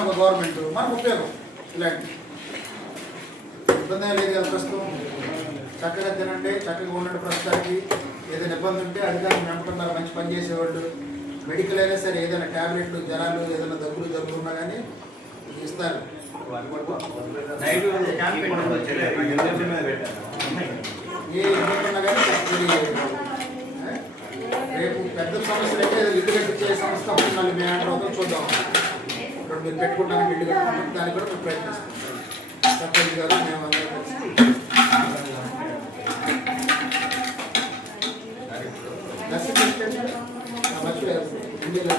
ఒక గవర్నమెంట్ మనకు ఉపయోగం ఇలాంటి. ఇబ్బంది లేదు కదా ప్రస్తుతం. చక్కగా తినండి చక్కగా ఉండండి ప్రస్తుతానికి. ఏదైనా ఇబ్బంది ఉంటే అధికారులు నమ్ముతున్నారు మంచి పని చేసేవాళ్ళు. మెడికల్ అయినా సరే ఏదైనా ట్యాబ్లెట్లు జ్వరాలు ఏదైనా దగ్గులు దగ్గులు ఉన్నా కానీ ఇస్తారు. ఏ ఇబ్బంది ఉన్నా కానీ? రేపు పెద్ద సమస్యలు అయితే ఇల్లు కట్టించే సంస్థ మళ్ళీ మేము చూద్దాం. మీరు పెట్టుకుంటాను ఇల్లు కట్టుకుంటాం దానికి కూడా మేము ప్రయత్నిస్తాం సర్పంచ్ గారు మేము అందరం కలిసి దర్శనం చేస్తే, ఆ మర్చిపోయారు. ఇండియాలో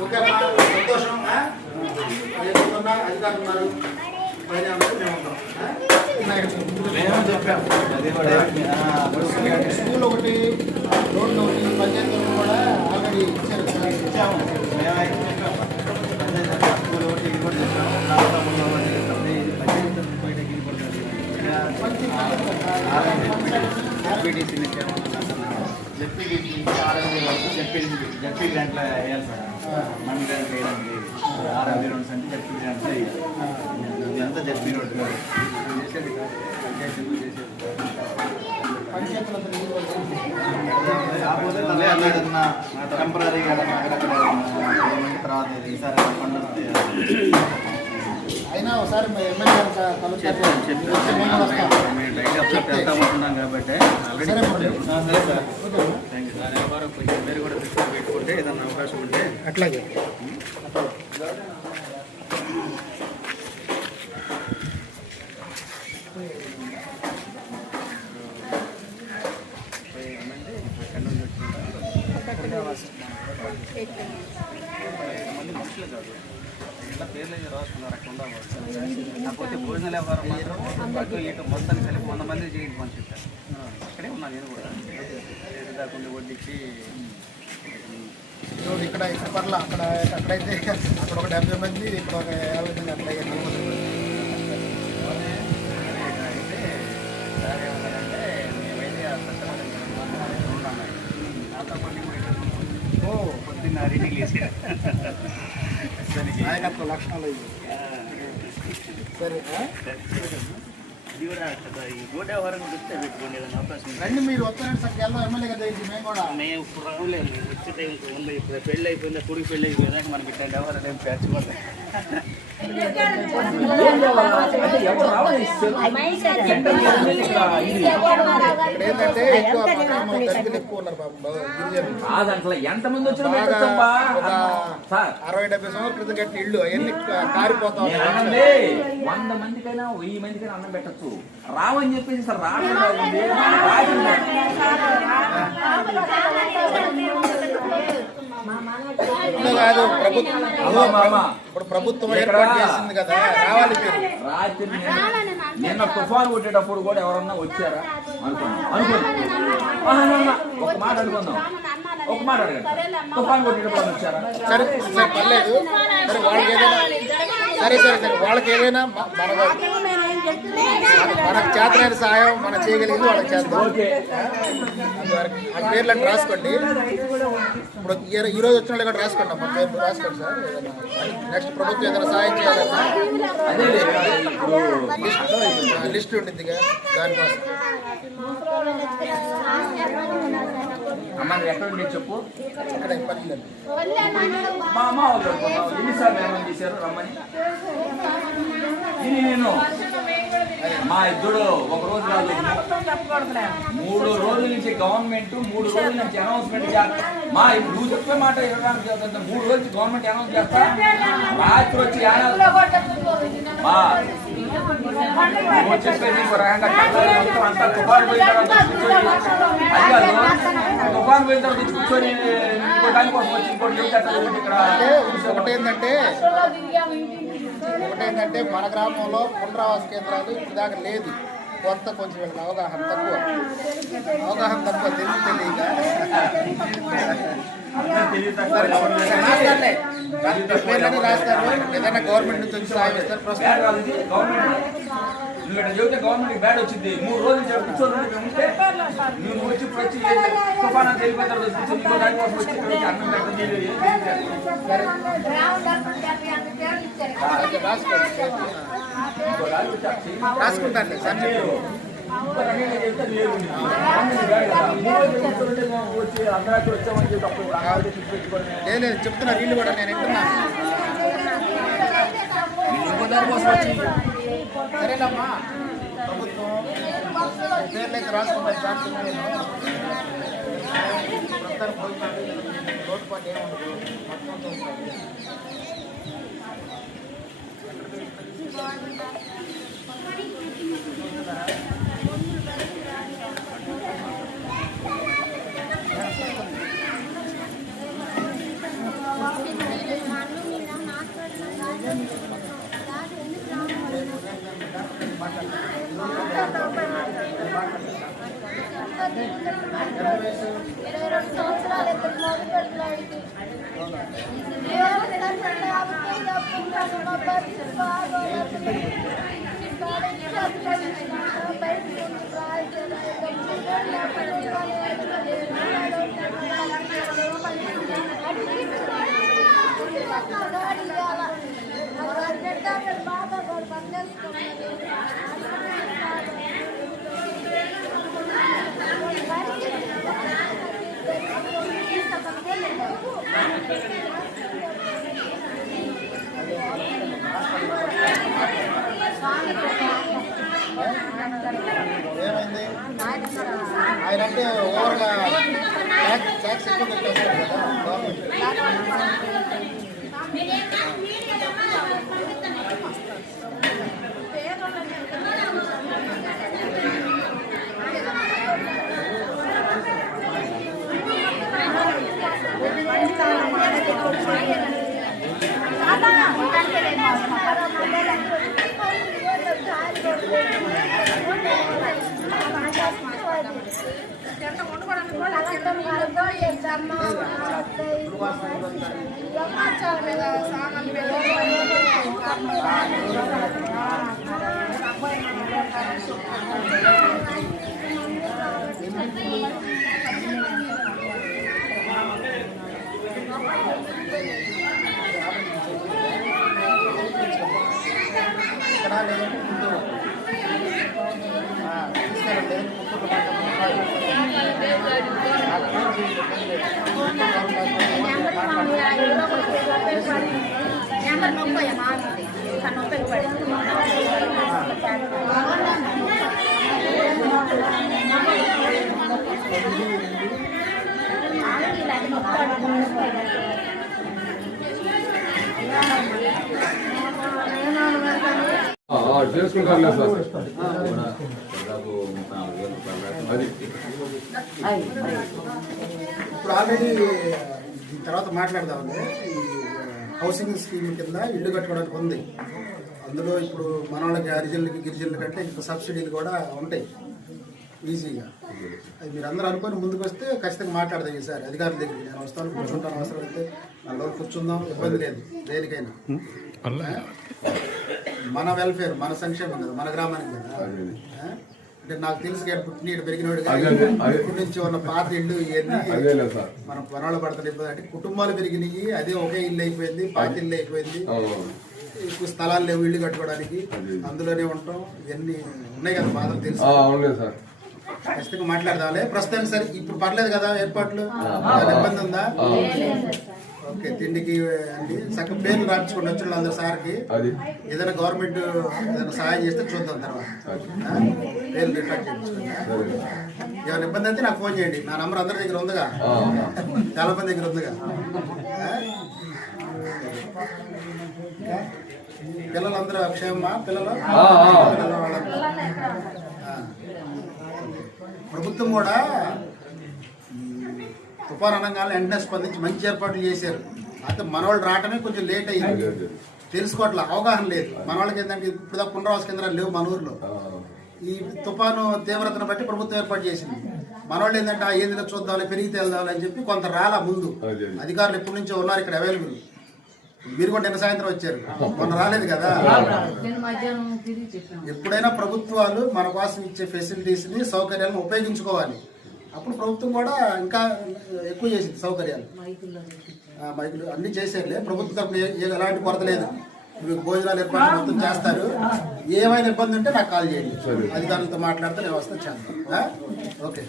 ఓకే అమ్మా సంతోషం? ఎక్కడున్నా అధికారులు ఉన్నారు పైన మేము ఉంటాం చెప్పాము స్కూల్ ఒకటి రోడ్లు ఒకటి పంచాయతీ కూడా ఆల్రెడీ ఇచ్చారు ఇచ్చాము పంచాయతీ బయటకి ఆర్ఎంబీ వరకు జెడ్పీటీసీ జెడ్పీ గ్రాంట్లో వేయాలి సార్. మన గ్రాంట్ వేయడానికి ఆర్ఎంబీ రోడ్స్ అంటే జెడ్పీ గ్రాంట్లో వేయాలి. ఇదంతా రోడ్ చేసేది కాకపోతే టెంపరీగా తర్వాత ఈసారి పండుగ అయినా ఒకసారి ఎమ్మెల్యే చెప్పాను వస్తాం. మేము డైలీ అప్సెట్ వెళ్తా ఉంటున్నాం కాబట్టి ఆల్రెడీ మరి. వ్యాపారం కొంచెం మీరు కూడా పెట్టుకుంటే ఏదన్నా అవకాశం ఉంటే అట్లాగే. మంది మనుషులు కాదు. ఇలా పేర్లు రాసుకున్నారు అక్కడ ఉండవచ్చు కాకపోతే భోజనాల వ్యాపారం మాత్రం అటు ఇటు మొత్తానికి కలిపి వంద మంది చేయండి చెప్పారు. అక్కడే ఉన్నా నేను కూడా. కాకుండా వడ్డీకి ఇప్పుడు ఇక్కడ ఇక్కడ పర్ల అక్కడ అక్కడైతే అక్కడ ఒక డెబ్బై మంది ఇక్కడ ఒక యాభై మంది అట్లా. అయితే సార్ ఏమన్నారంటే మేమైతే ఉన్నాను. నాతో కొన్ని కూడా ఓ. పొద్దున్న రీడింగ్ వేసి నాయకత్వ లక్షణాలు సరే రోడ్ మీరు వస్తారంటే సార్ వెళ్దాం ఎమ్మెల్యే కదా ఇది మేము కూడా. మేము ఇప్పుడు రావులేము వచ్చే టైం ఇప్పుడు పెళ్ళి అయిపోయింది కొడుకు పెళ్ళి ఇట్లాంటి వ్యవహారం ఏం పేర్చుకోలేదు ఇక్కడ ఏంటంటే ఎక్కువ దళితులు ఎక్కువ ఉన్నారు ఎంతమంది వచ్చినా బాగా పెట్టచ్చబ్బా ఒక సార్ అరవై డెబ్బై సంవత్సరాల క్రితం కట్టిన ఇల్లు అవన్నీ కారిపోతా నేను ఉన్నాయి అనండి వంద మందికైనా వెయ్యి మందికైనా అన్నం పెట్టచ్చు రావని చెప్పేసి సార్ రాకుండా ఉంది రాకుండా. ఇప్పుడు కాదు ప్రభుత్వం. ఇప్పుడు ప్రభుత్వం ఏర్పాటు చేసింది కదా రావాలి రాత్రి నిన్న- తుఫాన్ కొట్టేటప్పుడు కూడా ఎవరన్నా వచ్చారా? అనుకున్నాం అనుకున్నాం ఒక మాట అనుకుందాం ఒక మాట అడగండి. తుఫాన్ కొట్టేటప్పుడు వచ్చారా? సరే సరే పర్లేదు. సరే వాళ్ళకి ఏదైనా సరే సరే సరే వాళ్ళకి ఏదైనా మన మనకు చేతనైన సహాయం మనం చేయగలిగింది వాళ్ళకి చేద్దాం. ఓకే. అందువరకు ఆ పేర్లను రాసుకోండి. ఇప్పుడు ఈ- రోజు వచ్చిన కూడా రాసుకోండి అమ్మా. పేర్లు రాసుకోండి సార్. నెక్స్ట్ ప్రభుత్వం ఏదైనా సహాయం చేయాలన్నా లిస్ట్ ఉండిద్దిగా. దానికోసం. అమ్మ నువ్వు ఎక్కడ ఉండి చెప్పు? పర్లేదు మా అమ్మ వాళ్ళు అనుకున్నావు. ఎన్నిసార్లు ఏమని చేశారు రమ్మని? ఇది నేను. మా ఇద్దరు ఒక రోజు కాదు. మూడు రోజుల నుంచి గవర్నమెంట్ మూడు రోజుల నుంచి అనౌన్స్మెంట్ చేస్తా. మా ఇప్పుడు నువ్వు చెప్పే మాట ఇవ్వడానికి మూడు రోజుల గవర్నమెంట్ అనౌన్స్ చేస్తా. రాత్రి వచ్చి మా చెప్పేది రకంగా అంతా పోయిన తర్వాత కూర్చొని అది కాదు తుఫాన్ పోయిన తర్వాత వచ్చి కూర్చొని ఇంకో దానికోసం వచ్చి ఇంకోటి ఏం కట్టాలి ఇంకోటి ఇక్కడ అంటే ఒకటేంటంటే ఒకటేంటంటే మన గ్రామంలో పునరావాస కేంద్రాలు ఇప్పుడు దాకా లేదు. కొంత కొంచెం వీళ్ళకి అవగాహన తక్కువ. అవగాహన తక్కువ తెలిసి తెలియక. రాస్తారు. ఏదైనా గవర్నమెంట్ నుంచి వచ్చి సాయం ఇస్తారు ప్రస్తుతం. నువ్వు ఇక్కడ చెబితే గవర్నమెంట్ బ్యాడ్ వచ్చింది మూడు రోజులు కూర్చొని ఉంటే నువ్వు వచ్చి ఇప్పుడు వచ్చి తుఫానా తెలిపోతారు కూర్చొని ఇంకో దాని కోసం వచ్చి ఇక్కడ వచ్చి అన్నం పెట్టడం నీళ్ళు ఏం తెలియదు. ఇంకో దానికి వచ్చి అక్కడ చెయ్యి. రాసుకుంటానులే సార్ చెప్పు. ఇంకో రకంగా చెప్తే నీళ్ళు ఉంది. గవర్నమెంట్ బ్యాడ్ కదా. మూడు రోజులు కూర్చొని ఉంటే మేము వచ్చి అందరూ వచ్చామని చెప్పి అప్పుడు రావాలి పెట్టుకొని లేదు లేదు చెప్తున్నా వీళ్ళు కూడా నేను ఇంకో దాని కోసం వచ్చి సరేనమ్మా. ప్రభుత్వం పేర్లు అయితే రాసుకుంటాను సార్ చెప్పాను ప్రస్తుతానికి పోయినాడు లోటుపాటు ఏముండదు మొత్తం చూస్తాను ఇరవై రెండు సంవత్సరాలు ఇద్దరు మొదలు పెట్టడానికి బాబా కూడా ఏమైంది ఆయన అంటే ఓవర్గా ట్యాక్స్ ట్యాక్స్ ఎక్కువ పెట్టేస్తారు కదా గవర్నమెంట్ ఇక్కడ లేదంటే ముందు ఆ, తీసుకెళ్ళండి గుంటూరు చేసుకుంటారులే సార్. అది. ఇప్పుడు ఆల్రెడీ దీని తర్వాత మాట్లాడదామండి. ఈ హౌసింగ్ స్కీమ్ కింద ఇల్లు కట్టుకోవడానికి ఉంది. అందులో ఇప్పుడు మన వాళ్ళకి హరిజనులకి గిరిజనులకి అంటే ఇంకా సబ్సిడీలు కూడా ఉంటాయి. ఈజీగా. అది మీరు అందరూ అనుకొని ముందుకు వస్తే ఖచ్చితంగా మాట్లాడదాం ఈసారి. అధికారుల దగ్గరికి నేను వస్తాను. కూర్చుంటాను అవసరం అయితే. రోజులు కూర్చుందాం. ఇబ్బంది లేదు. దేనికైనా. మన వెల్ఫేర్ మన సంక్షేమం కదా మన గ్రామానికి కదా? అంటే నాకు తెలిసి ఇక్కడ పుట్టినీడు పెరిగినోడు. ఇప్పటి నుంచి ఉన్న పాత ఇల్లు ఇవన్నీ అదేలే సార్. మన పొలాలు పడుతుంది ఇబ్బంది. అంటే కుటుంబాలు పెరిగినాయి అదే ఒకే ఇల్లు అయిపోయింది పాత ఇల్లు అయిపోయింది. ఇప్పుడు స్థలాలు లేవు ఇల్లు కట్టుకోవడానికి. అందులోనే ఉంటాం. ఇవన్నీ ఉన్నాయి కదా బాధలు ఆ, తెలుసు ఖచ్చితంగా మాట్లాడదాంలే. ప్రస్తుతానికి సరే ఇప్పుడు పర్లేదు కదా ఏర్పాట్లు? ఇబ్బంది ఉందా? ఓకే. తిండికి అండి. సగం పేర్లు రాపించుకోండి వచ్చిన అందరు సార్కి. ఏదైనా గవర్నమెంట్ ఏదైనా సహాయం చేస్తే చూద్దాం తర్వాత. సరే ఏమైనా ఇబ్బంది అయితే నాకు ఫోన్ చేయండి. నా నంబర్ అందరి దగ్గర ఉందిగా. చాలా మంది దగ్గర ఉందిగా? పిల్లలందరూ క్షేమమా పిల్లలు. ప్రభుత్వం కూడా తుఫాన్ అనగానే వెంటనే స్పందించి మంచి ఏర్పాట్లు చేశారు. అయితే మనవాళ్ళు రావటమే కొంచెం లేట్ అయ్యింది. తెలుసుకోవట్లే అవగాహన లేదు. మన వాళ్ళకి ఏంటంటే ఇప్పుడు దాకా పునరావాస కేంద్రాలు లేవు మన ఊర్లో. ఈ తుఫాను తీవ్రతను బట్టి ప్రభుత్వం ఏర్పాటు చేసింది. మనోళ్ళు ఏంటంటే ఆ ఏందిలో చూద్దాం పెరిగితే వెళ్దాం అని చెప్పి కొంత రాలా ముందు. అధికారులు ఎప్పటి నుంచో ఉన్నారు ఇక్కడ అవైలబుల్ మీరు కూడా నిన్న సాయంత్రం వచ్చారు. మొన్న రాలేదు కదా? ఎప్పుడైనా ప్రభుత్వాలు మన కోసం ఇచ్చే ఫెసిలిటీస్ని సౌకర్యాలను ఉపయోగించుకోవాలి. అప్పుడు ప్రభుత్వం కూడా ఇంకా ఎక్కువ చేసింది సౌకర్యాలు. మైకులు అన్ని చేసేట్లే ప్రభుత్వం ఎలాంటి కొరత లేదు. మీకు భోజనాలు ఏర్పాటు మొత్తం చేస్తారు. ఏమైనా ఇబ్బంది ఉంటే నాకు కాల్ చేయండి. అధికారులతో మాట్లాడితే నేను వస్తాను చేస్తాను. ఆ? ఓకే.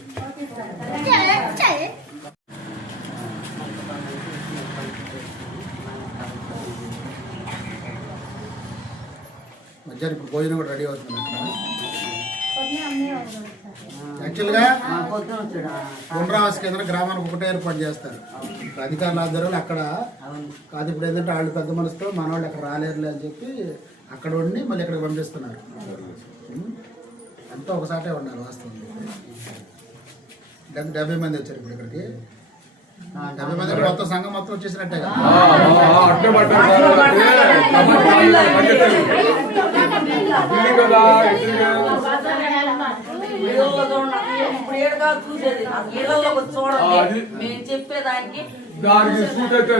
మధ్యాహ్నం ఇప్పుడు భోజనం కూడా రెడీ అవుతుంది అక్కడ. యాక్చువల్గా పునరావాస కేంద్రం గ్రామానికి ఒకటే ఏర్పాటు చేస్తారు. అధికారుల ఆధ్వర్యంలో అక్కడ కాదు ఇప్పుడు ఏంటంటే వాళ్ళు పెద్ద మనసుతో మన వాళ్ళు అక్కడ రాలేరులే అని చెప్పి అక్కడ ఉండి మళ్ళీ ఇక్కడికి పంపిస్తున్నారు? అంతా ఒకసాటే ఉన్నారు వాస్తవం డెబ్బై మంది వచ్చారు ఇప్పుడు ఇక్కడికి. డెబ్బై మంది మొత్తం సంఘం మొత్తం వచ్చేసినట్టే కదా. ఇప్పుడు ఏడుగా చూసేది నాకు ఆ, చూడండి. మేము చెప్పేదానికి దానికి సూట్ అయితే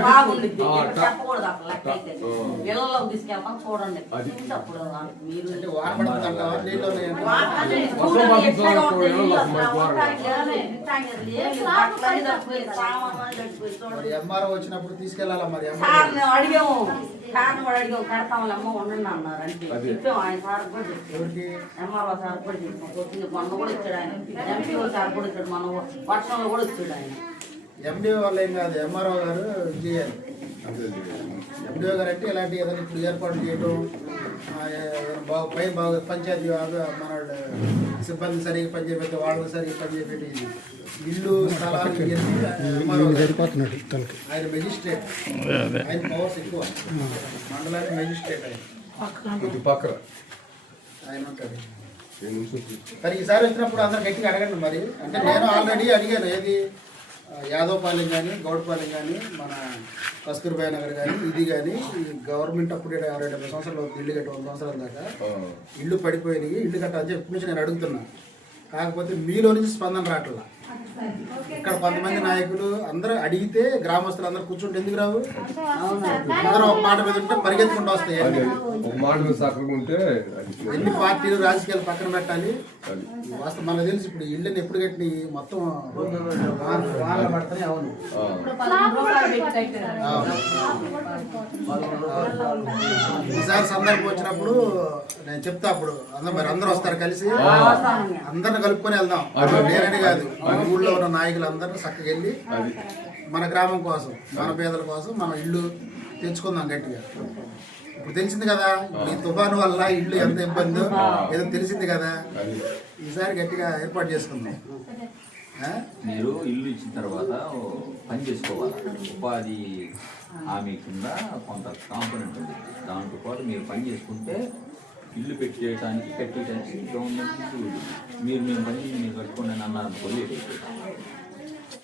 తీసుకెళ్తాం చూడండి. అప్పుడు మీరు ఎంఆర్ఓ వచ్చినప్పుడు తీసుకెళ్ళాలా మరి? అడిగాము. సార్ కూడా అడిగాము. కడతాంలే అమ్మ ఉండండి అన్నారు. అంటే అదే. చెప్పాము. ఆయన సార్ కూడా చెప్పాము ఎంఆర్ఓ సార్ కూడా చెప్పాము వచ్చింది మొన్న కూడా వచ్చాడు ఆయన. ఎంపీఓ సార్ కూడా వచ్చాడు మన వర్షంలో కూడా వచ్చాడు ఆయన. ఎండిఓ వాళ్ళు ఏం కాదు ఎంఆర్ఓ గారు చేయాలి. ఎండిఓ గారు అంటే ఇలాంటి ఏదైనా ఇప్పుడు ఏర్పాటు చేయడం బాగు పై బాగు పంచాయతీ మన సిబ్బంది సరిగ్గా పనిచేయకపోతే వాళ్ళు సరిగ్గా పనిచేయబెట్టి ఇల్లు స్థలాలు ఇవన్నీ ఎంఆర్ఓ గారు. ఆయన మెజిస్ట్రేట్. ఆయన పవర్స్ ఎక్కువ. మండలానికి మెజిస్ట్రేట్ ఆయన. పక్కన. ఆయన ఉంటాడు. మరి ఈసారి వచ్చినప్పుడు అందరు గట్టిగా అడగండి మరి. అంటే నేను ఆల్రెడీ అడిగాను ఏది? యాదవపాలెం కానీ గౌడపాలెం కానీ మన కస్తూర్బాయి నగర్ కానీ ఇది కానీ ఈ గవర్నమెంట్ అప్పుడు అరవై డెబ్బై సంవత్సరాలు ఇల్లు కట్టి వంద సంవత్సరాల దాకా. ఇల్లు పడిపోయినాయి ఇల్లు కట్టాలని చెప్పి నుంచి నేను అడుగుతున్నా. కాకపోతే మీలో నుంచి స్పందన రావట్లా. ఇక్కడ కొంతమంది నాయకులు అందరూ అడిగితే గ్రామస్తులు అందరూ కూర్చుంటే ఎందుకు రావు? అందరూ ఒక మాట మీద ఉంటే పరిగెత్తుకుంటూ వస్తాయి. అన్ని. ఎన్ని పార్టీలు రాజకీయాలు పక్కన పెట్టాలి? వాస్తవం మనకు తెలుసు ఇప్పుడు ఇళ్ళని ఎప్పుడు కట్టి మొత్తం పడతాయి అవును. ఈసారి సందర్భం వచ్చినప్పుడు నేను చెప్తా అప్పుడు. అందరూ మరి అందరూ వస్తారు కలిసి. అందరిని కలుపుకొని వెళ్దాం. నేనని కాదు మన ఊళ్ళో ఉన్న నాయకులు అందరూ చక్కగా వెళ్ళి మన గ్రామం కోసం మన పేదల కోసం మన ఇల్లు తెచ్చుకుందాం గట్టిగా. ఇప్పుడు తెలిసింది కదా ఈ తుఫాను వల్ల ఇల్లు ఎంత ఇబ్బందో? ఏదో తెలిసింది కదా. ఈసారి గట్టిగా ఏర్పాటు చేసుకుందాం? మీరు ఇల్లు ఇచ్చిన తర్వాత పని చేసుకోవాలి? ఉపాధి హామీ కింద కొంత కాంపోనెంట్ ఉంది. దాంతో పాటు మీరు పని చేసుకుంటే ఇల్లు పెట్టేయడానికి కట్టేయడానికి గవర్నమెంట్ మీరు మేము పని మీరు కట్టుకోండి అని అన్నారు అనుకోలేదు